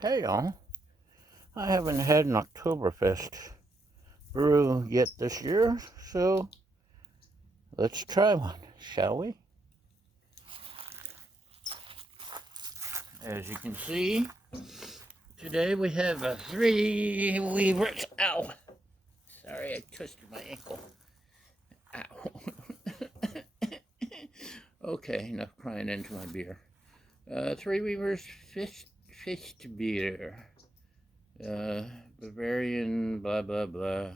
Hey y'all, I haven't had an Oktoberfest brew yet this year, so let's try one, shall we? As you can see, today we have a 3 levers. Ow! Sorry, I twisted my ankle. Ow. Okay, enough crying into my beer. 3 levers Festbier. Bavarian, blah, blah, blah.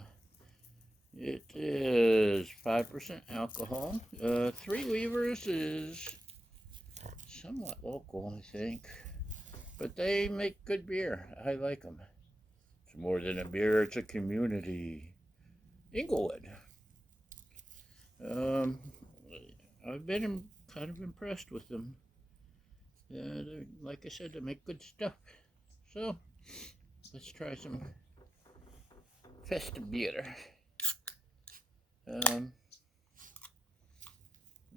It is 5% alcohol. 3 levers is somewhat local, I think. But they make good beer. I like them. It's more than a beer, it's a community. Inglewood. I've been kind of impressed with them. Like I said, they make good stuff. So, let's try some Festbier.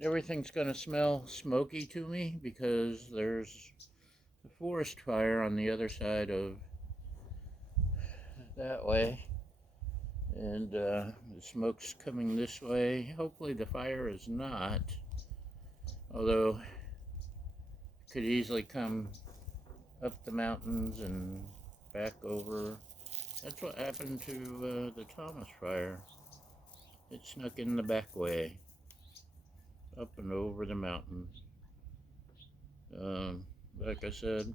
Everything's going to smell smoky to me because there's a forest fire on the other side of that way. And the smoke's coming this way. Hopefully the fire is not. Although it could easily come up the mountains and back over. That's what happened to the Thomas fire. It snuck in the back way. Up and over the mountain. Like I said,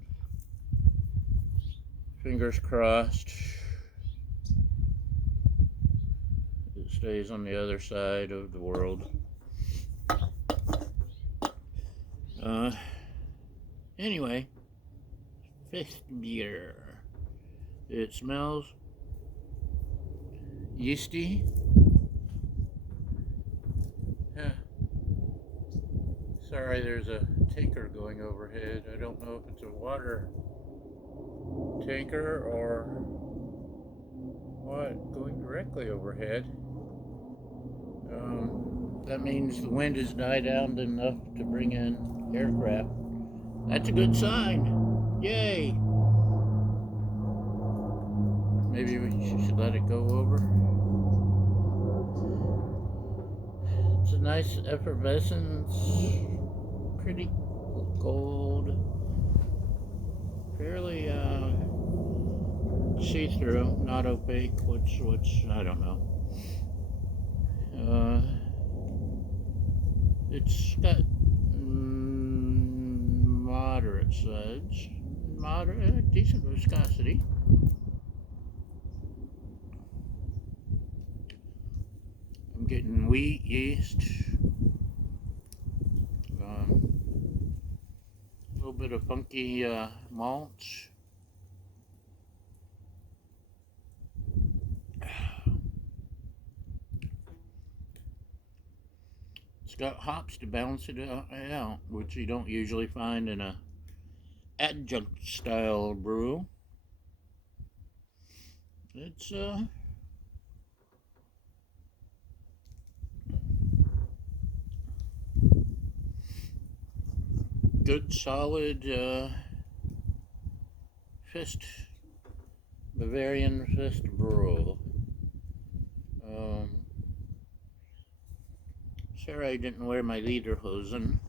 fingers crossed it stays on the other side of the world. Anyway, Festbier. It smells yeasty. Sorry, there's a tanker going overhead. I don't know if it's a water tanker or what, going directly overhead. That means the wind has died down enough to bring in aircraft. That's a good sign. Yay! Maybe we should let it go over. It's a nice effervescence. Pretty gold. Fairly see-through, not opaque, which I don't know. It's got moderate suds, decent viscosity. I'm getting wheat, yeast, a little bit of funky malts. It's got hops to balance it out, which you don't usually find in a adjunct style brew. It's good solid Bavarian Festbier. Sorry I didn't wear my lederhosen,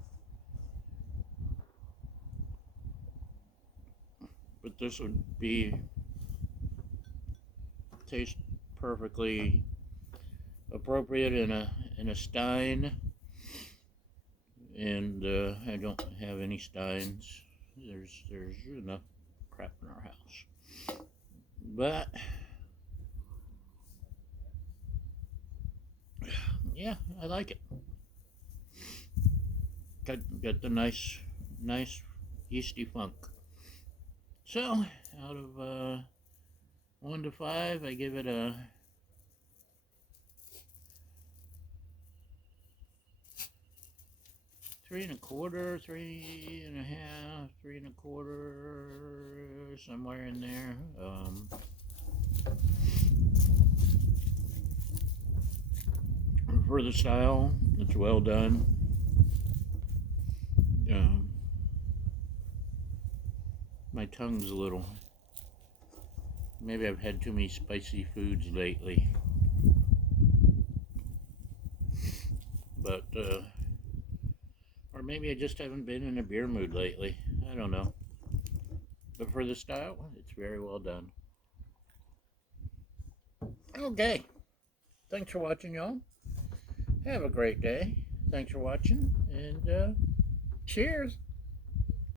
but this would taste perfectly appropriate in a stein, and I don't have any steins. There's enough crap in our house, but yeah, I like it. Got the nice yeasty funk. So out of 1 to 5, I give it a 3 1/4, 3 1/2, 3 1/4, somewhere in there. For the style, it's well done. My tongue's a little Maybe I've had too many spicy foods lately. But, or maybe I just haven't been in a beer mood lately. I don't know. But for the style, it's very well done. Okay. Thanks for watching, y'all. Have a great day. Thanks for watching, and cheers.